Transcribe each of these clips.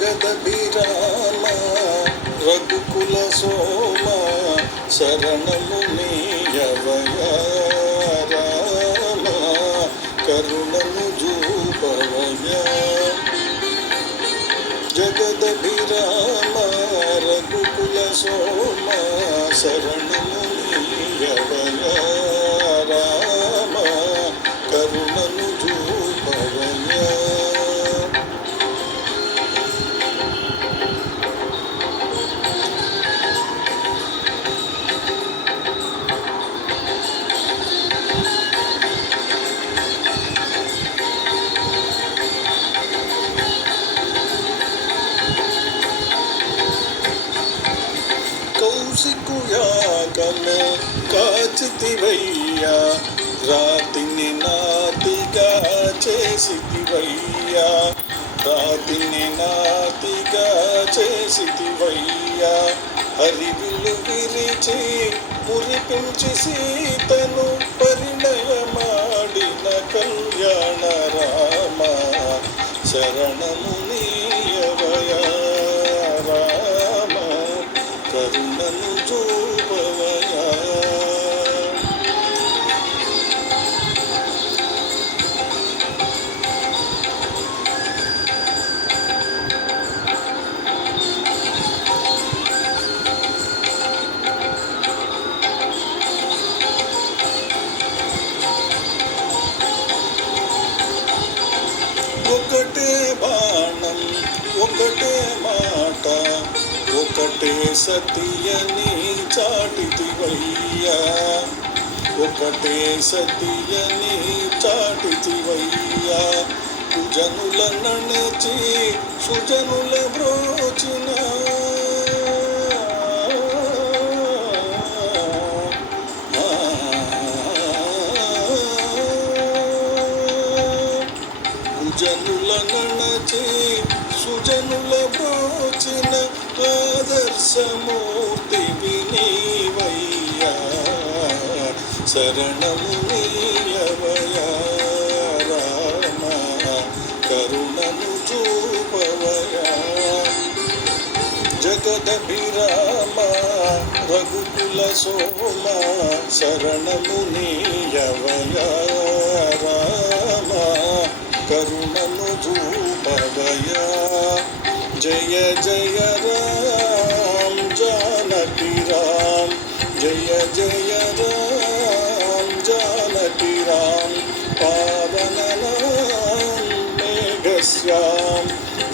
జగదభిరామ రఘుకుల సోమ శరణము నీయవయ రామ కరుణము చూపవయ జగదభిరామ రఘుకుల సోమ శరణము నీయవయ రామ కరుణము చూపవయ కౌశికుయాగము కాచితివయ్యా రాతిని నాతిగా చేసితివయ్యా రాతిని నాతిగా చేసితివయ్యా హరివిల్లు విరిచి మురిపించి సీతను పరిణయమాడిన కళ్యాణ రామ శరణము నీయవయ రామ కరుణను చూపవయ ఒకటే బాణం ఒకటే మాట ఒకటే సతియని చాటితివయ్యా ఒకటే సతియని చాటితివయ్యా కుజనుల నణచి సుజనుల బ్రోచిన జనుల నణచి సుజనుల బ్రోచిన ఆదర్శమూర్తి నీవయ్యా శరణము నీయవయ రామ కరుణను చూపవయ జగదభిరామ రఘుకుల సోమ శరణము నీయవయ రామ కరుణను చూపవయ జయ జయ రామ జానకి రామ జయ జయ రామ జానకి రామ పావన మేఘశ్యామ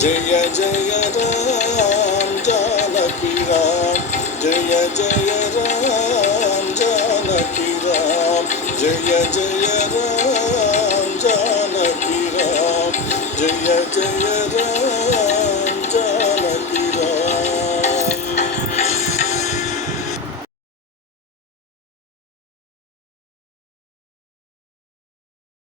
జయ జయ రామ జానకి రామ జయ జయ రామ జానకి రామ జయ జయ రామ జానకి రామ జయ జయ రామ